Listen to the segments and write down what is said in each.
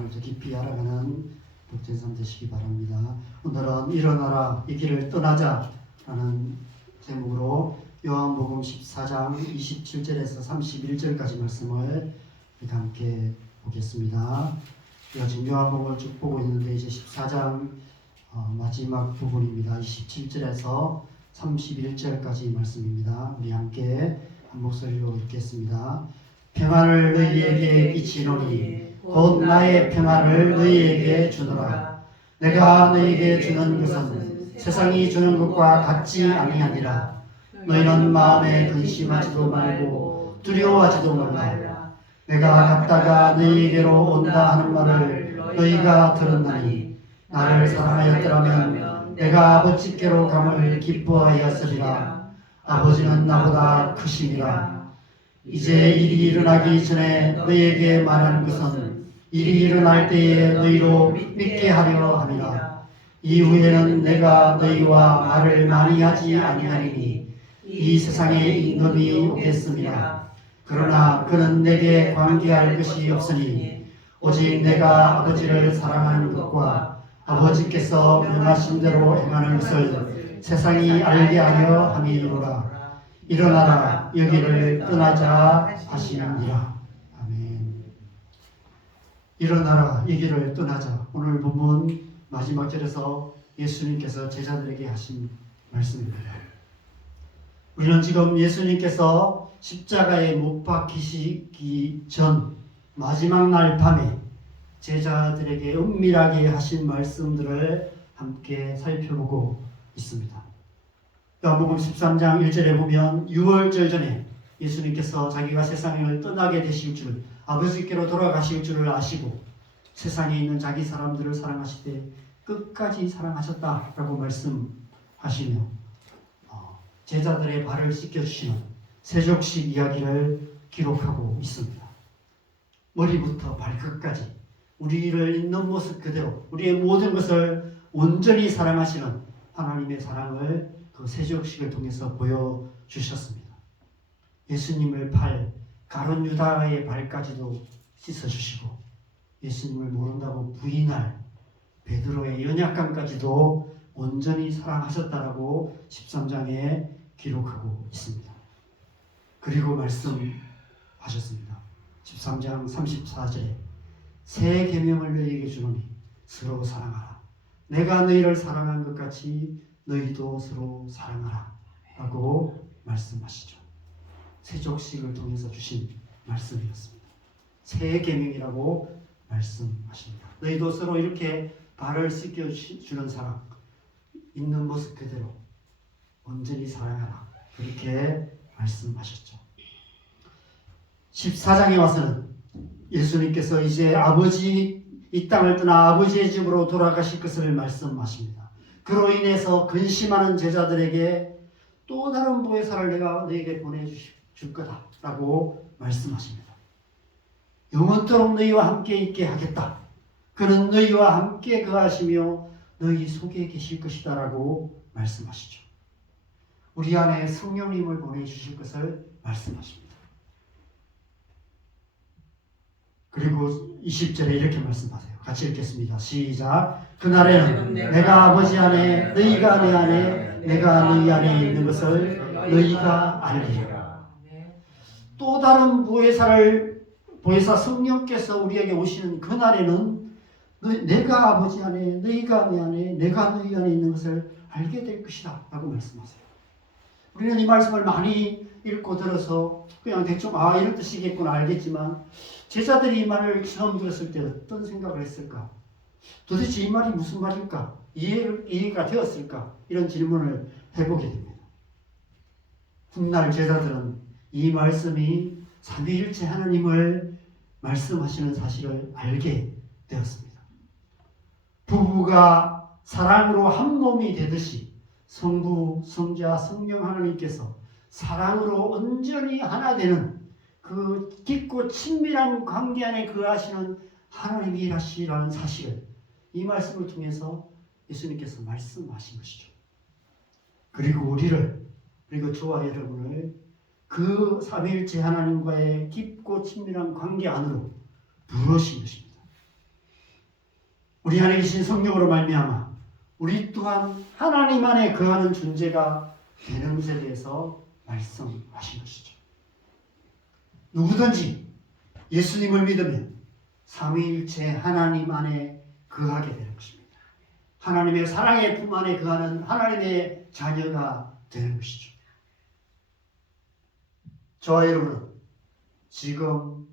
신앙을 더 깊이 알아가는 복된 삶 되시기 바랍니다. 오늘은 일어나라 이 길을 떠나자 라는 제목으로 요한복음 14장 27절에서 31절까지 말씀을 함께 보겠습니다. 우리가 지금 요한복음을 쭉 보고 있는데 이제 14장 마지막 부분입니다. 27절에서 31절까지 말씀입니다. 우리 함께 한 목소리로 읽겠습니다. 평안을 너희에게 끼치노니 곧 나의 평안을 너희에게 주노라. 내가 너희에게 주는 것은 세상이 주는 것과 같지 아니하니라. 너희는 마음에 근심하지도 말고 두려워하지도 말라. 내가 갔다가 너희에게로 온다 하는 말을 너희가 들었나니 나를 사랑하였더라면 내가 아버지께로 감을 기뻐하였으리라. 아버지는 나보다 크심이라. 이제 일이 일어나기 전에 너희에게 말하는 것은 일이 일어날 때에 너희로 믿게 하려 함이라. 이후에는 내가 너희와 말을 많이 하지 아니하리니 이 세상에 임금이 오겠습니다. 그러나 그는 내게 관계할 것이 없으니 오직 내가 아버지를 사랑하는 것과 아버지께서 명하신 대로 행하는 것을 세상이 알게 하려 함이로라. 일어나라 여기를 떠나자 하시니라. 아멘. 일어나라 여기를 떠나자. 오늘 본문 마지막 절에서 예수님께서 제자들에게 하신 말씀입니다. 우리는 지금 예수님께서 십자가에 못 박히시기 전 마지막 날 밤에 제자들에게 은밀하게 하신 말씀들을 함께 살펴보고 있습니다. 요한복음 13장 1절에 보면 6월절 전에 예수님께서 자기가 세상을 떠나게 되실 줄, 아버지께로 돌아가실 줄을 아시고 세상에 있는 자기 사람들을 사랑하시되 끝까지 사랑하셨다라고 말씀하시며 제자들의 발을 씻겨주시는 세족식 이야기를 기록하고 있습니다. 머리부터 발끝까지 우리를 있는 모습 그대로 우리의 모든 것을 온전히 사랑하시는 하나님의 사랑을 그 세족식을 통해서 보여주셨습니다. 예수님을 가룟 유다의 발까지도 씻어주시고 예수님을 모른다고 부인할 베드로의 연약감까지도 온전히 사랑하셨다라고 13장에 기록하고 있습니다. 그리고 말씀하셨습니다. 13장 34절에 새 계명을 너희에게 주노니 서로 사랑하라. 내가 너희를 사랑한 것 같이 너희도 서로 사랑하라 라고 말씀하시죠. 세족식을 통해서 주신 말씀이었습니다. 새 계명이라고 말씀하십니다. 너희도 서로 이렇게 발을 씻겨주는 사랑, 있는 모습 그대로 온전히 사랑하라 그렇게 말씀하셨죠. 14장에 와서는 예수님께서 이제 이 땅을 떠나 아버지의 집으로 돌아가실 것을 말씀하십니다. 그로 인해서 근심하는 제자들에게 또 다른 보혜사를 내가 너희에게 보내줄 거다라고 말씀하십니다. 영원토록 너희와 함께 있게 하겠다. 그는 너희와 함께 거하시며 너희 속에 계실 것이다 라고 말씀하시죠. 우리 안에 성령님을 보내주실 것을 말씀하십니다. 그리고 20절에 이렇게 말씀하세요. 같이 읽겠습니다. 시작. 그날에는 내가 아버지 안에 너희가 내 안에 내가 너희 안에 있는 것을 너희가 알리라. 또 다른 보혜사 성령께서 우리에게 오시는 그날에는 내가 아버지 안에 너희가 내 안에 내가 너희 안에 있는 것을 알게 될 것이다 라고 말씀하세요. 우리는 이 말씀을 많이 읽고 들어서 그냥 대충 이런 뜻이겠구나 알겠지만 제자들이 이 말을 처음 들었을 때 어떤 생각을 했을까? 도대체 이 말이 무슨 말일까? 이해가 되었을까? 이런 질문을 해보게 됩니다. 훗날 제자들은 이 말씀이 삼위일체 하나님을 말씀하시는 사실을 알게 되었습니다. 부부가 사랑으로 한 몸이 되듯이 성부, 성자, 성령 하나님께서 사랑으로 온전히 하나 되는 그 깊고 친밀한 관계 안에 거하시는 하나님이라시라는 사실을 이 말씀을 통해서 예수님께서 말씀하신 것이죠. 그리고 그리고 저와 여러분을 그 삼위일체 하나님과의 깊고 친밀한 관계 안으로 부르신 것입니다. 우리 안에 계신 성령으로 말미암아 우리 또한 하나님 안에 거하는 존재가 되는 것에 대해서 말씀하신 것이죠. 누구든지 예수님을 믿으면 삼위일체 하나님 안에 거하게 되는 것입니다. 하나님의 사랑의 품 안에 거하는 하나님의 자녀가 되는 것이죠. 저와 여러분은 지금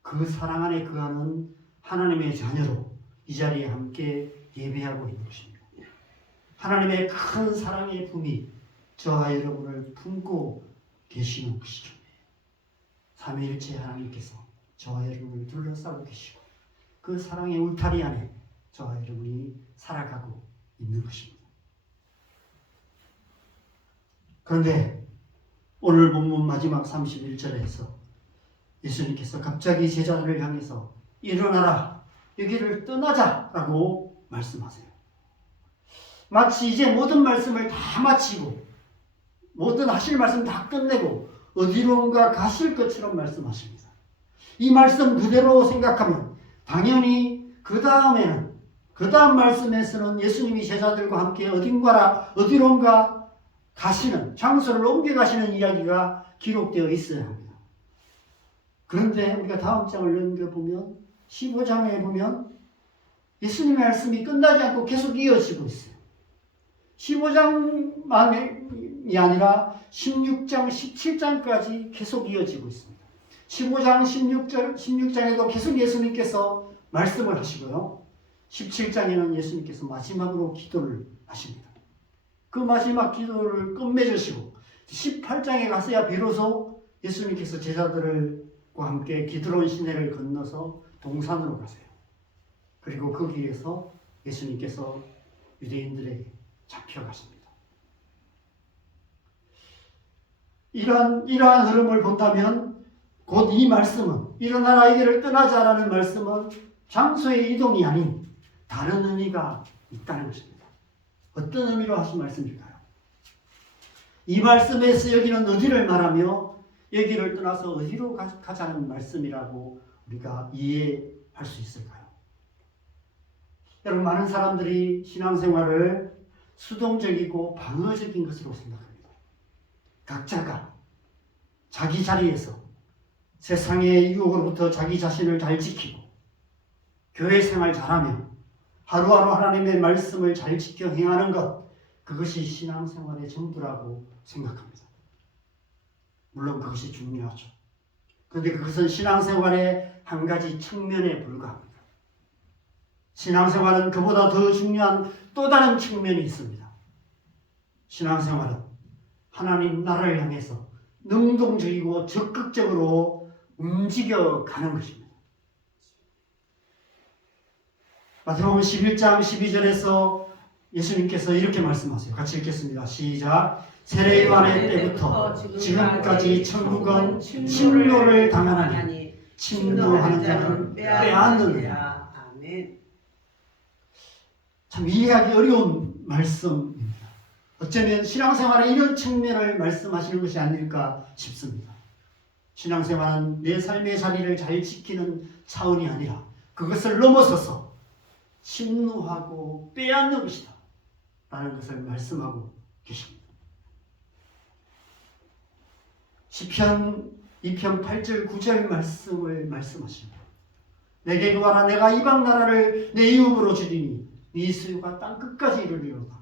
그 사랑 안에 거하는 하나님의 자녀로 이 자리에 함께 예배하고 있는 것입니다. 하나님의 큰 사랑의 품이 저와 여러분을 품고 계시는 것이죠. 삼위일체 하나님께서 저와 여러분을 둘러싸고 계시고 그 사랑의 울타리 안에 저와 여러분이 살아가고 있는 것입니다. 그런데 오늘 본문 마지막 31절에서 예수님께서 갑자기 제자들을 향해서 일어나라, 여기를 떠나자라고 말씀하세요. 마치 이제 모든 말씀을 다 마치고 모든 하실 말씀 다 끝내고 어디론가 가실 것처럼 말씀하십니다. 이 말씀 그대로 생각하면 당연히 그 다음 말씀에서는 예수님이 제자들과 함께 어디론가 가시는, 장소를 옮겨가시는 이야기가 기록되어 있어야 합니다. 그런데 우리가 다음 장을 넘겨보면 15장에 보면 예수님의 말씀이 끝나지 않고 계속 이어지고 있어요. 15장만이 아니라 16장, 17장까지 계속 이어지고 있습니다. 15장, 16장에도 계속 예수님께서 말씀을 하시고요. 17장에는 예수님께서 마지막으로 기도를 하십니다. 그 마지막 기도를 끝맺으시고 18장에 가서야 비로소 예수님께서 제자들과 함께 기드론 시내를 건너서 동산으로 가세요. 그리고 거기에서 예수님께서 유대인들에게 잡혀가십니다. 이러한 흐름을 본다면 곧 이 말씀은 일어나라 이 길을 떠나자라는 말씀은 장소의 이동이 아닌 다른 의미가 있다는 것입니다. 어떤 의미로 하신 말씀일까요? 이 말씀에서 여기는 어디를 말하며 여기를 떠나서 어디로 가자는 말씀이라고 우리가 이해할 수 있을까요? 여러분, 많은 사람들이 신앙생활을 수동적이고 방어적인 것으로 생각합니다. 각자가 자기 자리에서 세상의 유혹으로부터 자기 자신을 잘 지키고 교회 생활 잘하며 하루하루 하나님의 말씀을 잘 지켜 행하는 것, 그것이 신앙생활의 전부라고 생각합니다. 물론 그것이 중요하죠. 그런데 그것은 신앙생활의 한 가지 측면에 불과합니다. 신앙생활은 그보다 더 중요한 또 다른 측면이 있습니다. 신앙생활은 하나님 나라를 향해서 능동적이고 적극적으로 움직여가는 것입니다. 마태복음 11장 12절에서 예수님께서 이렇게 말씀하세요. 같이 읽겠습니다. 시작. 세례 요한의 때부터 지금까지 천국은 침노를 당하나니 침노하는 자는 빼앗느니라. 참 이해하기 어려운 말씀입니다. 어쩌면 신앙생활의 이런 측면을 말씀하시는 것이 아닐까 싶습니다. 신앙생활은 내 삶의 자리를 잘 지키는 차원이 아니라 그것을 넘어서서 침노하고 빼앗는 것이다 라는 것을 말씀하고 계십니다. 시편 2편 8절 9절 말씀을 말씀하십니다. 내게 구하라. 내가 이방 나라를 내 이름으로 주리니 네 수요가 땅 끝까지 이르리로다.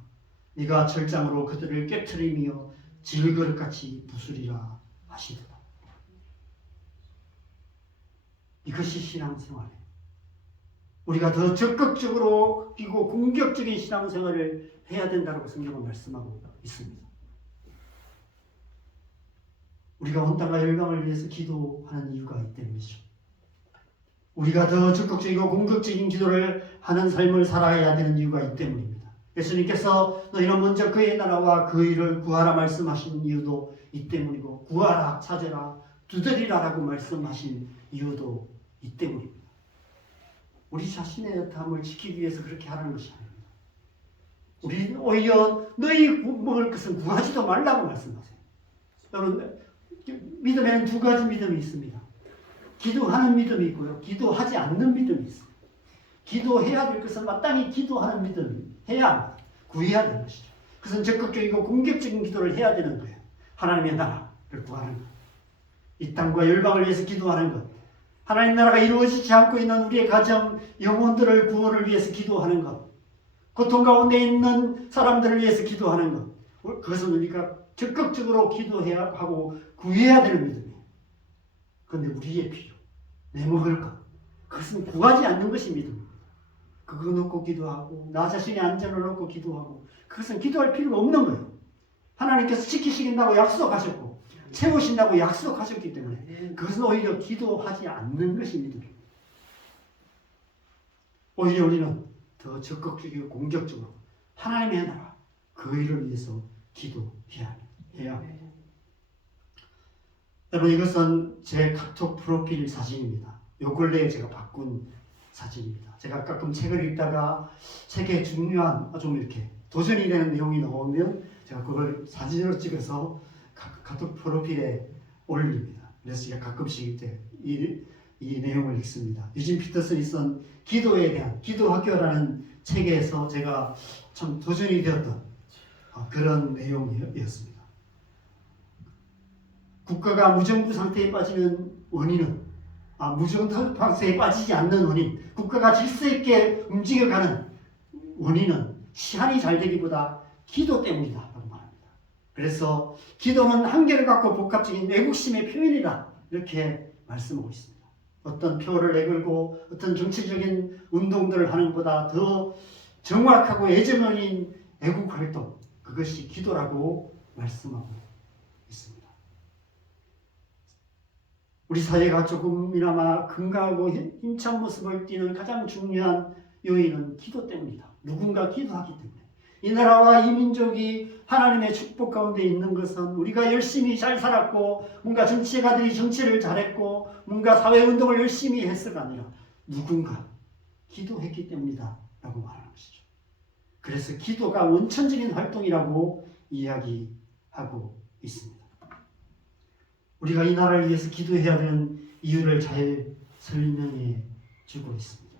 네가 철장으로 그들을 깨트리며 질그릇같이 부수리라 하시더라. 이것이 신앙생활이에요. 우리가 더 적극적으로 그리고 공격적인 신앙생활을 해야 된다고 성경은 말씀하고 있습니다. 우리가 온 땅과 열방을 위해서 기도하는 이유가 이 때문이죠. 우리가 더 적극적이고 공격적인 기도를 하는 삶을 살아야 되는 이유가 이 때문입니다. 예수님께서 너희는 먼저 그의 나라와 그 일을 구하라 말씀하신 이유도 이 때문이고 구하라, 찾으라, 두드리라라고 말씀하신 이유도 이 때문입니다. 우리 자신의 여탐을 지키기 위해서 그렇게 하라는 것이 아닙니다. 우리는 오히려 너희 먹을 것은 구하지도 말라고 말씀하세요. 여러분, 믿음에는 두 가지 믿음이 있습니다. 기도하는 믿음이 있고요. 기도하지 않는 믿음이 있습니다. 기도해야 될 것은 마땅히 기도하는 믿음 해야 합니다. 구해야 되는 것이죠. 그것은 적극적이고 공격적인 기도를 해야 되는 거예요. 하나님의 나라를 구하는 것, 이 땅과 열방을 위해서 기도하는 것, 하나님 나라가 이루어지지 않고 있는 우리의 가정, 영혼들을 구원을 위해서 기도하는 것, 고통 가운데 있는 사람들을 위해서 기도하는 것, 그것은 우리가 적극적으로 기도해야 하고 구해야 되는 믿음이에요. 그런데 우리의 필요, 내 먹을 것, 그것은 구하지 않는 것이 믿음입니다. 그거 놓고 기도하고 나 자신의 안전을 놓고 기도하고 그것은 기도할 필요가 없는 거예요. 하나님께서 지키시긴다고 약속하셨고 채우신다고 약속하셨기 때문에 그것은 오히려 기도하지 않는 것이 믿음입니다. 오히려 우리는 더 적극적이고 공격적으로 하나님의 나라 그 일을 위해서 기도해야 합니다. 여러분, 이것은 제 카톡 프로필 사진입니다. 요 근래에 제가 바꾼 사진입니다. 제가 가끔 책을 읽다가 책에 중요한 좀 이렇게 도전이 되는 내용이 나오면 제가 그걸 사진으로 찍어서 카톡 프로필에 올립니다. 그래서 제가 가끔씩 이 내용을 읽습니다. 유진 피터슨이 쓴 기도에 대한 기도학교라는 책에서 제가 참 도전이 되었던 그런 내용이었습니다. 국가가 무정부 상태에 빠지는 원인은 무정부 상태에 빠지지 않는 원인, 국가가 질서 있게 움직여가는 원인은 시한이 잘 되기보다 기도 때문이다 라고 말합니다. 그래서 기도는 한계를 갖고 복합적인 애국심의 표현이다 이렇게 말씀하고 있습니다. 어떤 표를 내걸고 어떤 정치적인 운동들을 하는 것보다 더 정확하고 애정어린 애국활동, 그것이 기도라고 말씀하고 있습니다. 우리 사회가 조금이나마 건강하고 힘찬 모습을 띠는 가장 중요한 요인은 기도 때문이다. 누군가 기도하기 때문에. 이 나라와 이 민족이 하나님의 축복 가운데 있는 것은 우리가 열심히 잘 살았고 뭔가 정치가들이 정치를 잘했고 뭔가 사회운동을 열심히 했어가 아니라 누군가 기도했기 때문이다 라고 말하는 것이죠. 그래서 기도가 원천적인 활동이라고 이야기하고 있습니다. 우리가 이 나라를 위해서 기도해야 되는 이유를 잘 설명해 주고 있습니다.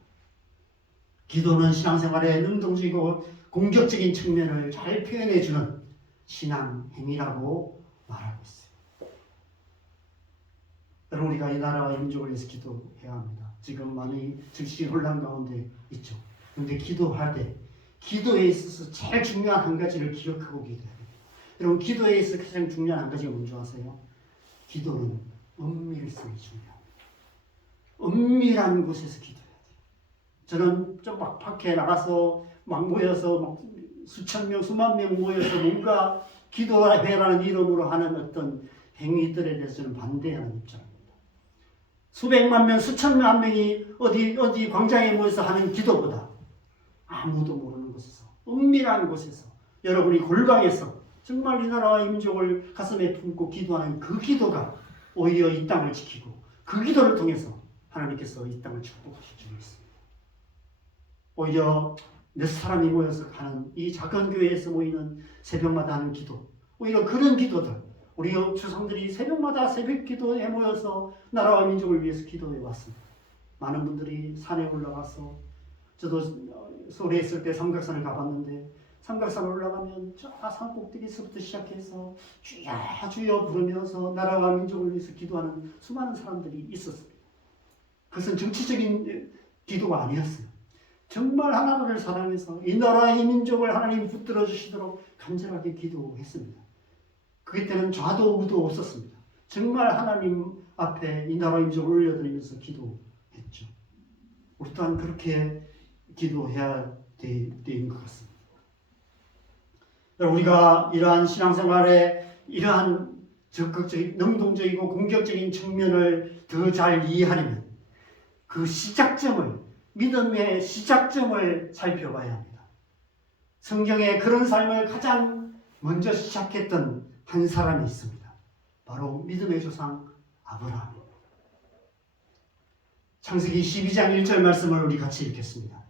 기도는 신앙생활의 능동적이고 공격적인 측면을 잘 표현해 주는 신앙 행위라고 말하고 있어요. 여러분, 우리가 이 나라와 민족을 위해서 기도해야 합니다. 지금 많이 정치 혼란 가운데 있죠. 그런데 기도할 때 기도에 있어서 제일 중요한 한 가지를 기억하고 기도해야 돼요. 여러분, 기도에 있어서 가장 중요한 한 가지가 뭔지 아세요? 기도는 은밀성이 중요합니다. 은밀한 곳에서 기도해야 돼요. 저는 좀 막 밖에 나가서 막 모여서 막 수천 명, 수만 명 모여서 뭔가 기도회라는 이름으로 하는 어떤 행위들에 대해서 저는 반대하는 입장입니다. 수백만 명, 수천만 명이 어디 광장에 모여서 하는 기도보다 아무도 모르는 곳에서, 은밀한 곳에서, 여러분이 골방에서 정말 이 나라와 이 민족을 가슴에 품고 기도하는 그 기도가 오히려 이 땅을 지키고 그 기도를 통해서 하나님께서 이 땅을 축복하실 줄 믿습니다. 오히려 몇 사람이 모여서 하는 이 작은 교회에서 모이는 새벽마다 하는 기도, 오히려 그런 기도들, 우리 조상들이 새벽마다 새벽 기도에 모여서 나라와 민족을 위해서 기도해 왔습니다. 많은 분들이 산에 올라가서, 저도 서울에 있을 때 삼각산을 가봤는데 삼각산 올라가면 저 산 꼭대기에서부터 시작해서 주야 주여 부르면서 나라와 민족을 위해서 기도하는 수많은 사람들이 있었습니다. 그것은 정치적인 기도가 아니었어요. 정말 하나님을 사랑해서 이 나라와 이 민족을 하나님 붙들어 주시도록 간절하게 기도했습니다. 그때는 좌도 우도 없었습니다. 정말 하나님 앞에 이 나라와 민족을 올려드리면서 기도했죠. 우리 또한 그렇게 기도해야 되는 것 같습니다. 우리가 이러한 신앙생활에 이러한 적극적인, 능동적이고 공격적인 측면을 더 잘 이해하려면 그 시작점을, 믿음의 시작점을 살펴봐야 합니다. 성경에 그런 삶을 가장 먼저 시작했던 한 사람이 있습니다. 바로 믿음의 조상 아브라함입니다. 창세기 12장 1절 말씀을 우리 같이 읽겠습니다.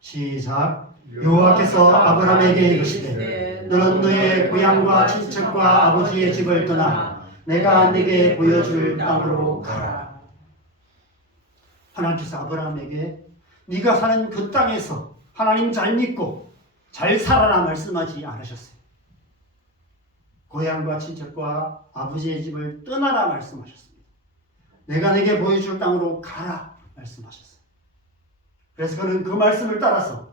시작. 여호와께서 아브라함에게 이르시되 너는 너의 고향과 친척과 아버지의 집을 떠나 내가 네게 보여줄 땅으로 가라. 하나님께서 아브라함에게 네가 사는 그 땅에서 하나님 잘 믿고 잘 살아라 말씀하지 않으셨어요. 고향과 친척과 아버지의 집을 떠나라 말씀하셨습니다. 내가 내게 보여줄 땅으로 가라 말씀하셨어요. 그래서 그는 그 말씀을 따라서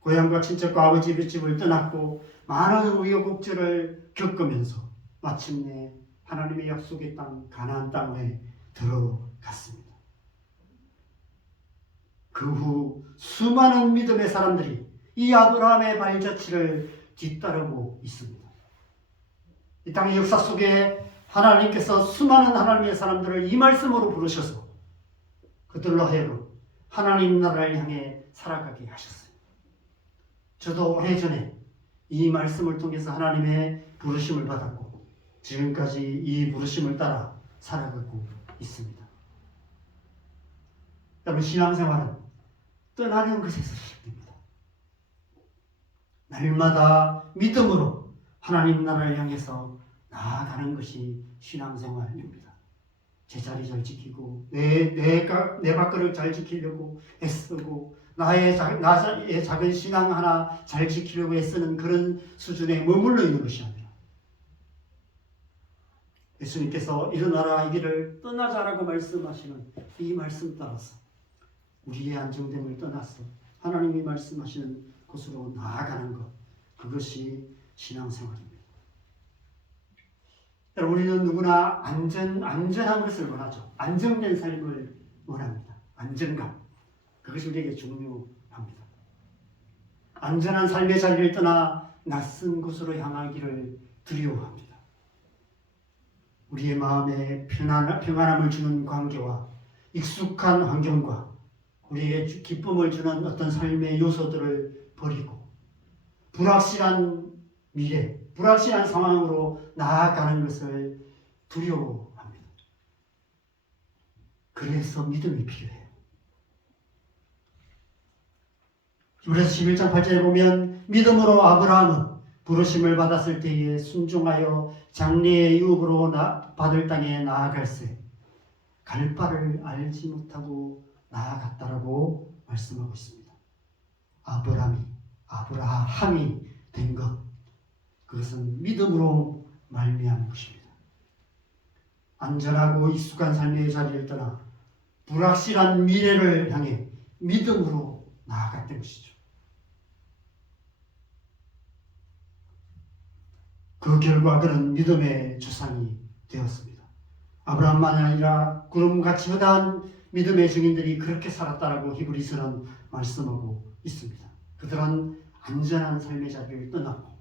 고향과 친척과 아버지의 집을 떠났고 많은 우여곡절을 겪으면서 마침내 하나님의 약속의 땅 가나안 땅에 들어갔습니다. 그 후 수많은 믿음의 사람들이 이 아브라함의 발자취를 뒤따르고 있습니다. 이 땅의 역사 속에 하나님께서 수많은 하나님의 사람들을 이 말씀으로 부르셔서 그들로 하여금 하나님 나라를 향해 살아가게 하셨어요. 저도 오래전에 이 말씀을 통해서 하나님의 부르심을 받았고 지금까지 이 부르심을 따라 살아가고 있습니다. 여러분, 신앙생활은 떠나는 것에서 시작됩니다. 날마다 믿음으로 하나님 나라를 향해서 나아가는 것이 신앙생활입니다. 제자리 잘 지키고 내 밥그릇 잘 지키려고 애쓰고 나의 작은 신앙 하나 잘 지키려고 애쓰는 그런 수준에 머물러 있는 것이 아니라 예수님께서 일어나라 이 길을 떠나자라고 말씀하시는 이 말씀 따라서 우리의 안정됨을 떠나서 하나님이 말씀하시는 곳으로 나아가는 것, 그것이 신앙생활입니다. 여러분, 우리는 누구나 안전한 것을 원하죠. 안정된 삶을 원합니다. 안정감, 그것이 우리에게 중요합니다. 안전한 삶의 자리를 떠나 낯선 곳으로 향하기를 두려워합니다. 우리의 마음에 평안함을 주는 관계와 익숙한 환경과 우리에게 기쁨을 주는 어떤 삶의 요소들을 버리고 불확실한 미래, 불확실한 상황으로 나아가는 것을 두려워합니다. 그래서 믿음이 필요해요. 그래서 11장 8절에 보면 믿음으로 아브라함은 부르심을 받았을 때에 순종하여 장래의 유업으로 받을 땅에 나아갈새 갈 바를 알지 못하고 나아갔다라고 말씀하고 있습니다. 아브라함이 된 것, 그것은 믿음으로 말미암은 것입니다. 안전하고 익숙한 삶의 자리를 떠나 불확실한 미래를 향해 믿음으로 나아갔던 것이죠. 그 결과 그는 믿음의 조상이 되었습니다. 아브라함만 아니라 구름같이 허다한 믿음의 증인들이 그렇게 살았다라고 히브리서는 말씀하고 있습니다. 그들은 안전한 삶의 자리를 떠났고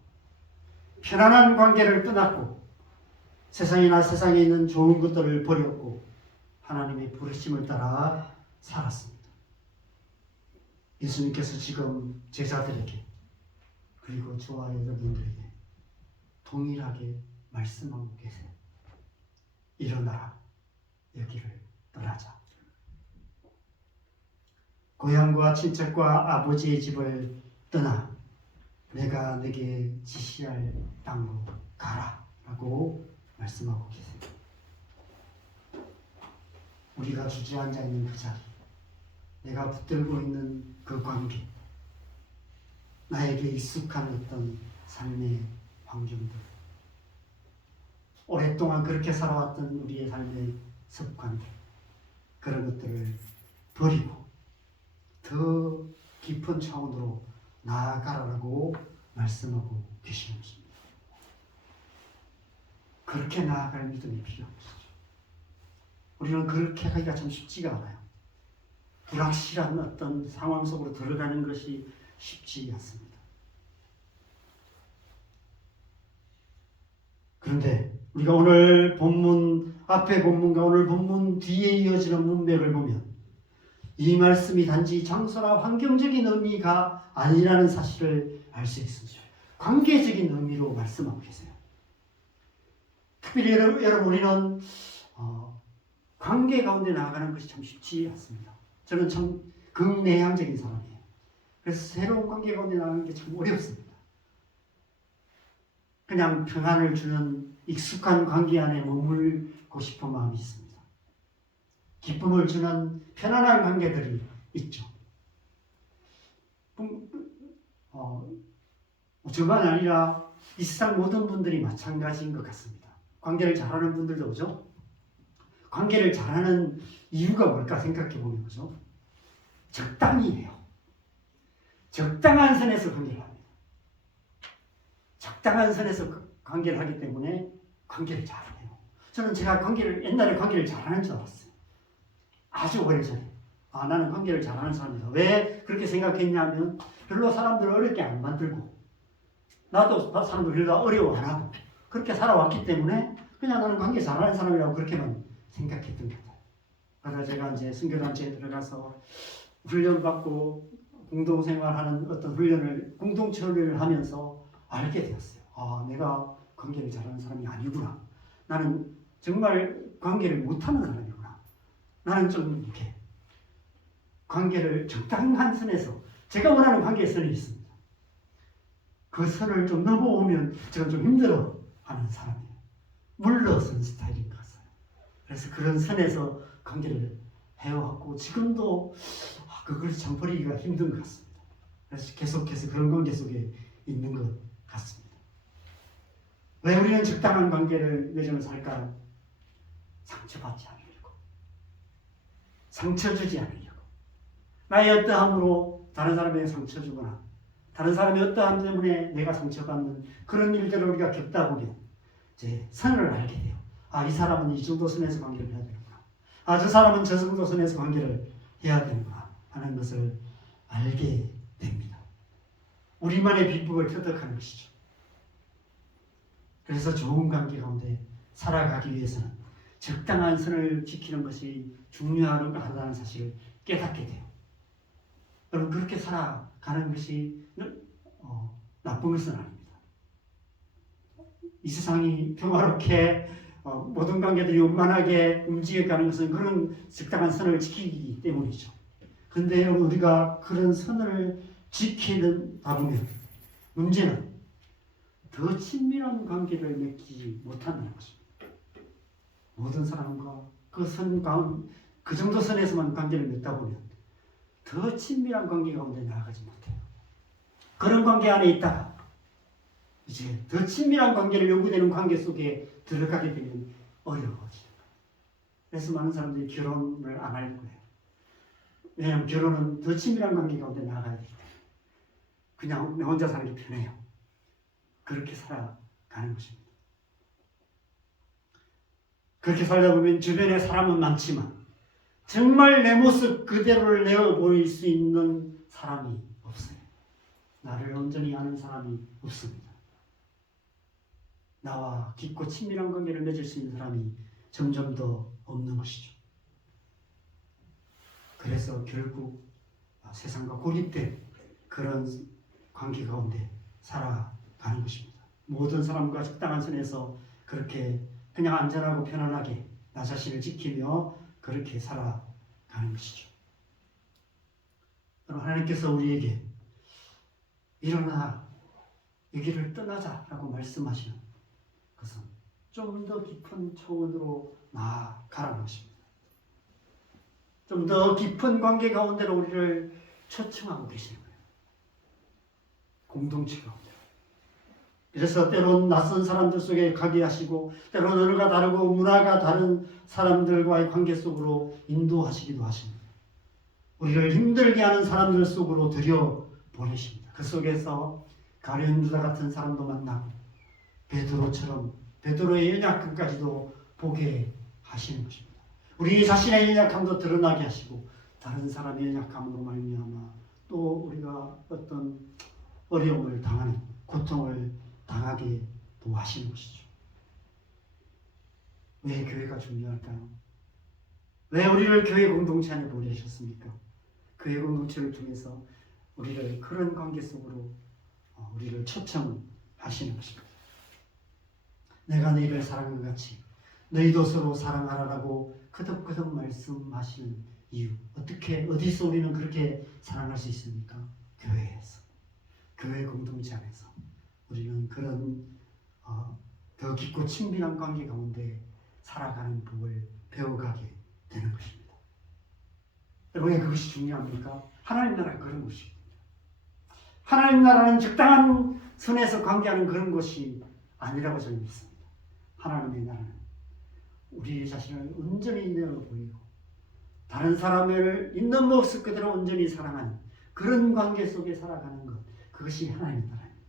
편안한 관계를 떠났고 세상에 있는 좋은 것들을 버렸고 하나님의 부르심을 따라 살았습니다. 예수님께서 지금 제자들에게 그리고 저와 여러분들에게 동일하게 말씀하고 계세요. 일어나라, 여기를 떠나자. 고향과 친척과 아버지의 집을 떠나 내가 내게 지시할 땅으로 가라 라고 말씀하고 계세요. 우리가 주저앉아 있는 그 자리, 내가 붙들고 있는 그 관계, 나에게 익숙한 어떤 삶의 환경들, 오랫동안 그렇게 살아왔던 우리의 삶의 습관들, 그런 것들을 버리고 더 깊은 차원으로 나아가라고 말씀하고 계시는 것입니다. 그렇게 나아갈 믿음이 필요한 것이죠. 우리는 그렇게 하기가 참 쉽지가 않아요. 불확실한 어떤 상황 속으로 들어가는 것이 쉽지 않습니다. 그런데 우리가 오늘 본문, 앞에 본문과 오늘 본문 뒤에 이어지는 문맥을 보면 이 말씀이 단지 장소나 환경적인 의미가 아니라는 사실을 알 수 있습니다. 관계적인 의미로 말씀하고 계세요. 특별히 여러분, 우리는 관계 가운데 나아가는 것이 참 쉽지 않습니다. 저는 참 극내향적인 사람이에요. 그래서 새로운 관계 가운데 나가는 게 참 어렵습니다. 그냥 평안을 주는 익숙한 관계 안에 머물고 싶은 마음이 있습니다. 기쁨을 주는 편안한 관계들이 있죠. 저만 아니라 이 세상 모든 분들이 마찬가지인 것 같습니다. 관계를 잘하는 분들도 그죠? 관계를 잘하는 이유가 뭘까 생각해 보면 그죠? 적당히 해요. 적당한 선에서 관계를 합니다. 적당한 선에서 관계를 하기 때문에 관계를 잘해요. 저는 제가 옛날에 관계를 잘하는 줄 알았어요. 아주 오래전에. 나는 관계를 잘하는 사람이다. 왜 그렇게 생각했냐면 별로 사람들을 어렵게 안 만들고 나도 사람들 별로 어려워 안 하고 그렇게 살아왔기 때문에 그냥 나는 관계 잘하는 사람이라고 그렇게만 생각했던 것 같아요. 그러다 제가 이제 선교단체에 들어가서 훈련받고 공동생활하는 어떤 공동체를 하면서 알게 되었어요. 내가 관계를 잘하는 사람이 아니구나. 나는 정말 관계를 못하는 사람이구나. 나는 좀 이렇게 관계를 적당한 선에서 제가 원하는 관계의 선이 있습니다. 그 선을 좀 넘어오면 제가 좀 힘들어하는 사람이에요. 물러선 스타일인 것 같아요. 그래서 그런 선에서 관계를 해왔고 지금도 그걸 참 버리기가 힘든 것 같습니다. 그래서 계속해서 그런 관계 속에 있는 것 같습니다. 왜 우리는 적당한 관계를 맺으면서 살까요? 상처받지 않으려고. 상처 주지 않으려고. 나의 어떠함으로 다른 사람에게 상처 주거나 다른 사람의 어떠함 때문에 내가 상처받는 그런 일들을 우리가 겪다 보면 이제 선을 알게 돼요. 이 사람은 이 정도 선에서 관계를 해야 되는구나. 저 사람은 저 정도 선에서 관계를 해야 되는구나 하는 것을 알게 됩니다. 우리만의 비법을 터득하는 것이죠. 그래서 좋은 관계 가운데 살아가기 위해서는 적당한 선을 지키는 것이 중요하다는 사실을 깨닫게 돼요. 여러분 그렇게 살아가는 것이 나쁜 것은 아닙니다. 이 세상이 평화롭게 모든 관계들이 원만하게 움직여가는 것은 그런 적당한 선을 지키기 때문이죠. 근데 우리가 그런 선을 지키다 보면 문제는 더 친밀한 관계를 맺지 못한다는 것입니다. 모든 사람과 그 정도 선에서만 관계를 맺다 보면 더 친밀한 관계 가운데 나아가지 못해요. 그런 관계 안에 있다가 이제 더 친밀한 관계를 요구되는 관계 속에 들어가게 되면 어려워지는 거예요. 그래서 많은 사람들이 결혼을 안 하려고 해요. 왜냐하면 결혼은 더 친밀한 관계 가운데 나아가야 되기 때문에 그냥 내 혼자 사는 게 편해요. 그렇게 살아가는 것입니다. 그렇게 살다 보면 주변에 사람은 많지만 정말 내 모습 그대로를 내어 보일 수 있는 사람이 없어요. 나를 온전히 아는 사람이 없습니다. 나와 깊고 친밀한 관계를 맺을 수 있는 사람이 점점 더 없는 것이죠. 그래서 결국 세상과 고립된 그런 관계 가운데 살아가는 것입니다. 모든 사람과 적당한 선에서 그렇게 그냥 안전하고 편안하게 나 자신을 지키며 그렇게 살아가는 것이죠. 하나님께서 우리에게 일어나 여기를 떠나자라고 말씀하시는 것은 좀 더 깊은 차원으로 나아가라는 것입니다. 좀 더 깊은 관계 가운데로 우리를 초청하고 계시는 거예요. 공동체 가운데. 그래서 때론 낯선 사람들 속에 가게 하시고 때론 언어가 다르고 문화가 다른 사람들과의 관계 속으로 인도하시기도 하십니다. 우리를 힘들게 하는 사람들 속으로 들여보내십니다. 그 속에서 가룟 유다 같은 사람도 만나고 베드로처럼 베드로의 연약함까지도 보게 하시는 것입니다. 우리 자신의 연약함도 드러나게 하시고 다른 사람의 연약함으로 말미암아 또 우리가 어떤 어려움을 당하는 고통을 당하게 도와주시는 것이죠. 왜 교회가 중요할까요? 왜 우리를 교회 공동체 안에 보내셨습니까? 교회 공동체를 통해서 우리를 그런 관계 속으로 우리를 초청하시는 것입니다. 내가 너희를 사랑한 것 같이 너희도 서로 사랑하라라고 거듭거듭 말씀하시는 이유. 어디서 우리는 그렇게 사랑할 수 있습니까? 교회에서. 교회 공동체 안에서. 우리는 그런 더 깊고 친밀한 관계 가운데 살아가는 법을 배워가게 되는 것입니다. 왜 그것이 중요합니까? 하나님 나라가 그런 것입니다. 하나님 나라는 적당한 선에서 관계하는 그런 것이 아니라고 저는 믿습니다. 하나님의 나라는 우리 자신을 온전히 내어 보이고 다른 사람을 있는 모습 그대로 온전히 사랑하는 그런 관계 속에 살아가는 것, 그것이 하나님 나라입니다.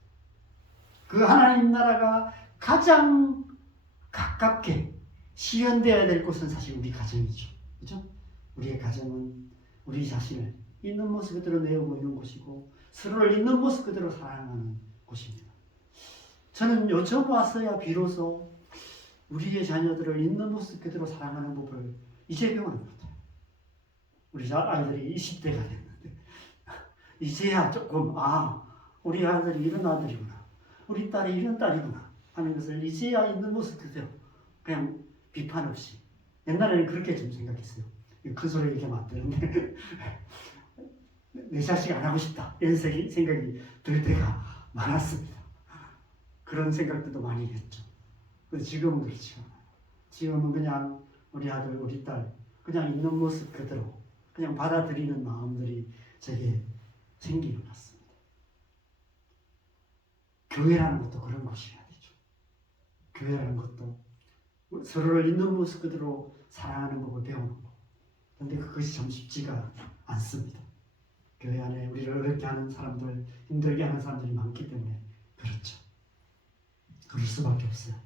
그 하나님 나라가 가장 가깝게 실현되어야 될 곳은 사실 우리 가정이죠. 그렇죠? 우리의 가정은 우리 자신을 있는 모습 그대로 내어 보이는 곳이고 서로를 있는 모습 그대로 사랑하는 곳입니다. 저는 요즘 와서야 비로소 우리의 자녀들을 있는 모습 그대로 사랑하는 법을 이제 배우는 것 같아요. 우리 아이들이 20대가 됐는데 이제야 조금 우리 아들이 이런 아들이구나, 우리 딸이 이런 딸이구나 하는 것을 이제야 있는 모습 그대로 그냥 비판 없이. 옛날에는 그렇게 좀 생각했어요. 큰 소리 얘기하면 안 되는데 내 자식 안 하고 싶다 이런 생각이 들 때가 많았습니다. 그런 생각들도 많이 했죠. 지금은 그렇지 않아요. 지금은 그냥 우리 아들 우리 딸 그냥 있는 모습 그대로 그냥 받아들이는 마음들이 제게 생기는 것 같습니다. 교회라는 것도 그런 곳이어야 되죠. 교회라는 것도 서로를 있는 모습 그대로 사랑하는 법을 배우는 것. 그런데 그것이 참 쉽지가 않습니다. 교회 안에 우리를 어렵게 하는 사람들, 힘들게 하는 사람들이 많기 때문에 그렇죠. 그럴 수밖에 없어요.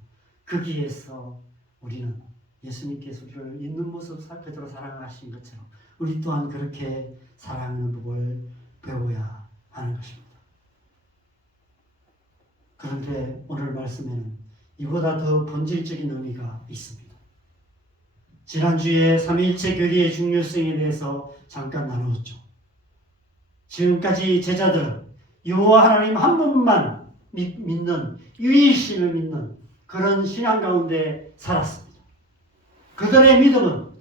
거기에서 우리는 예수님께서 우리를 있는 모습 그대로 사랑하신 것처럼 우리 또한 그렇게 사랑하는 법을 배워야 하는 것입니다. 그런데 오늘 말씀에는 이보다 더 본질적인 의미가 있습니다. 지난주에 삼위일체 교리의 중요성에 대해서 잠깐 나누었죠. 지금까지 제자들은 여호와 하나님 한 분만 믿는, 유일신을 믿는 그런 신앙 가운데 살았습니다. 그들의 믿음은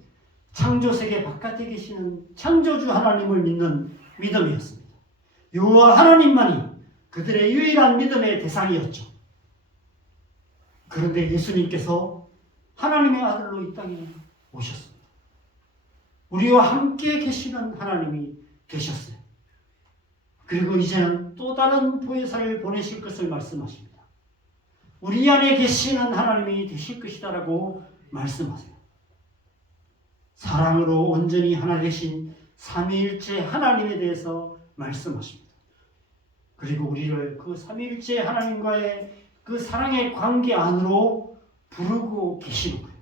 창조세계 바깥에 계시는 창조주 하나님을 믿는 믿음이었습니다. 여호와 하나님만이 그들의 유일한 믿음의 대상이었죠. 그런데 예수님께서 하나님의 아들로 이 땅에 오셨습니다. 우리와 함께 계시는 하나님이 되셨어요. 그리고 이제는 또 다른 보혜사를 보내실 것을 말씀하십니다. 우리 안에 계시는 하나님이 되실 것이다라고 말씀하세요. 사랑으로 온전히 하나 되신 삼위일체 하나님에 대해서 말씀하십니다. 그리고 우리를 그 삼위일체 하나님과의 그 사랑의 관계 안으로 부르고 계시는 거예요.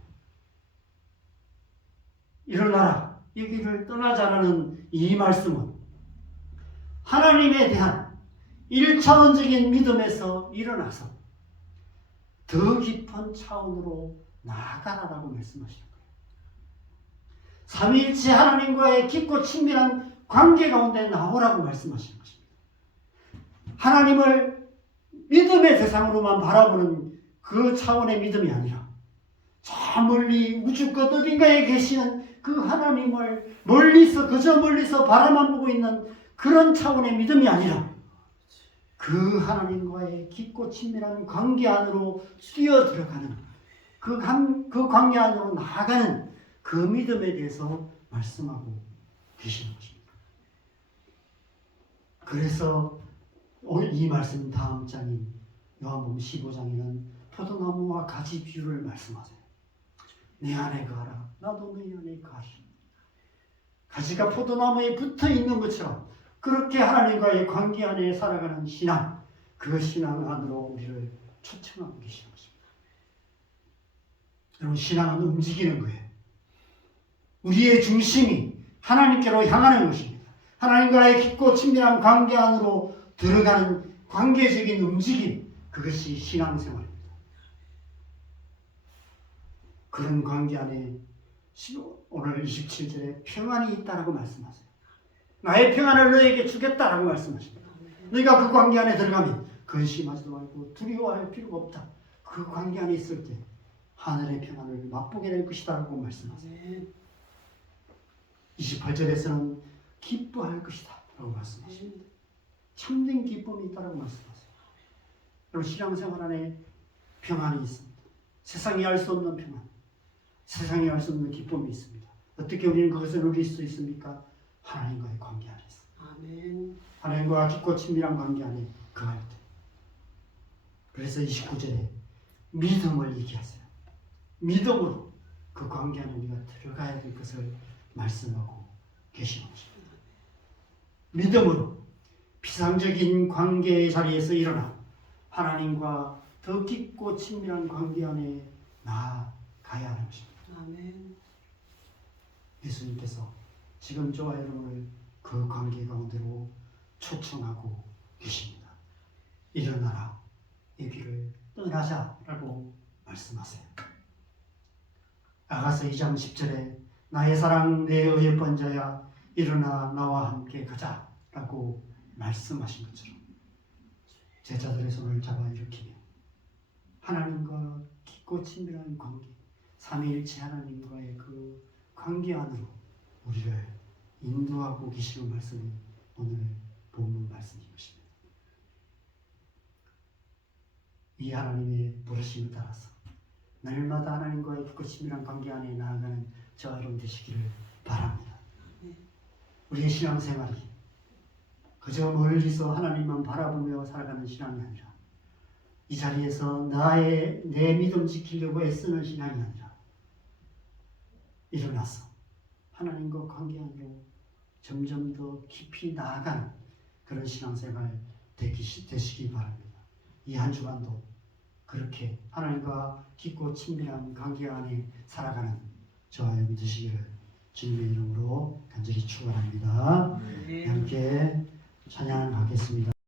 일어나라, 여기를 떠나자라는 이 말씀은 하나님에 대한 1차원적인 믿음에서 일어나서 더 깊은 차원으로 나아가라라고 말씀하시는 거예요. 삼위일체 하나님과의 깊고 친밀한 관계 가운데 나오라고 말씀하시는 것입니다. 하나님을 믿음의 대상으로만 바라보는 그 차원의 믿음이 아니라 저 멀리 우주 끝 어딘가에 계시는 그 하나님을 멀리서 그저 멀리서 바라만 보고 있는 그런 차원의 믿음이 아니라 그 하나님과의 깊고 친밀한 관계 안으로 뛰어들어가는 그 관계 안으로 나아가는 그 믿음에 대해서 말씀하고 계시는 것입니다. 그래서 오늘 이 말씀 다음 장인 요한복음 15장에는 포도나무와 가지 비유를 말씀하세요. 내 안에 가라, 나도 내 안에 가리. 가지가 포도나무에 붙어 있는 것처럼 그렇게 하나님과의 관계 안에 살아가는 신앙, 그 신앙 안으로 우리를 초청하고 계시는 것입니다. 여러분, 신앙은 움직이는 거예요. 우리의 중심이 하나님께로 향하는 것입니다. 하나님과의 깊고 친밀한 관계 안으로 들어가는 관계적인 움직임, 그것이 신앙생활입니다. 그런 관계 안에 오늘 27절에 평안이 있다라고 말씀하세요. 나의 평안을 너에게 주겠다라고 말씀하십니다. 너희가 그 관계 안에 들어가면 근심하지도 말고 두려워할 필요가 없다. 그 관계 안에 있을 때 하늘의 평안을 맛보게 될 것이다라고 말씀하세요. 28절에서는 기뻐할 것이다 라고 말씀하십니다. 참된 기쁨이 있다라고 말씀하세요. 여러분, 신앙생활 안에 평안이 있습니다. 세상이 알 수 없는 평안, 세상이 알 수 없는 기쁨이 있습니다. 어떻게 우리는 그것을 누릴 수 있습니까? 하나님과의 관계 안에서. 아멘. 하나님과 깊고 친밀한 관계 안에 거할 때. 그래서 29절에 믿음을 얘기하세요. 믿음으로 그 관계 안에 우리가 들어가야 될 것을 말씀하고 계시는 것입니다. 믿음으로 비상적인 관계의 자리에서 일어나 하나님과 더 깊고 친밀한 관계 안에 나아가야 하는 것입니다. 아멘. 예수님께서 지금 저와 여러분을 그 관계 가운데로 초청하고 계십니다. 일어나라, 이 길을 떠나자라고 말씀하세요. 아가서 2장 10절에 나의 사랑 내 의의 번자야 일어나 나와 함께 가자라고 말씀하신 것처럼 제자들의 손을 잡아 일으키며 하나님과 깊고 친밀한 관계, 삼위일체 하나님과의 그 관계 안으로 우리를 인도하고 계시는 말씀이 오늘 본문 말씀인 것입니다. 이 하나님의 부르심을 따라서 날마다 하나님과의 깊고 친밀한 관계 안에 나아가는 저와 여러분 되시기를 바랍니다. 우리의 신앙생활이 그저 멀리서 하나님만 바라보며 살아가는 신앙이 아니라 이 자리에서 내 믿음 지키려고 애쓰는 신앙이 아니라 일어나서 하나님과 관계 안으로 점점 더 깊이 나아가는 그런 신앙생활 되시기 바랍니다. 이 한 주간도 그렇게 하나님과 깊고 친밀한 관계 안에 살아가는 저와 여러분 되시기를 주님의 이름으로 간절히 축원합니다. 함께 찬양하겠습니다.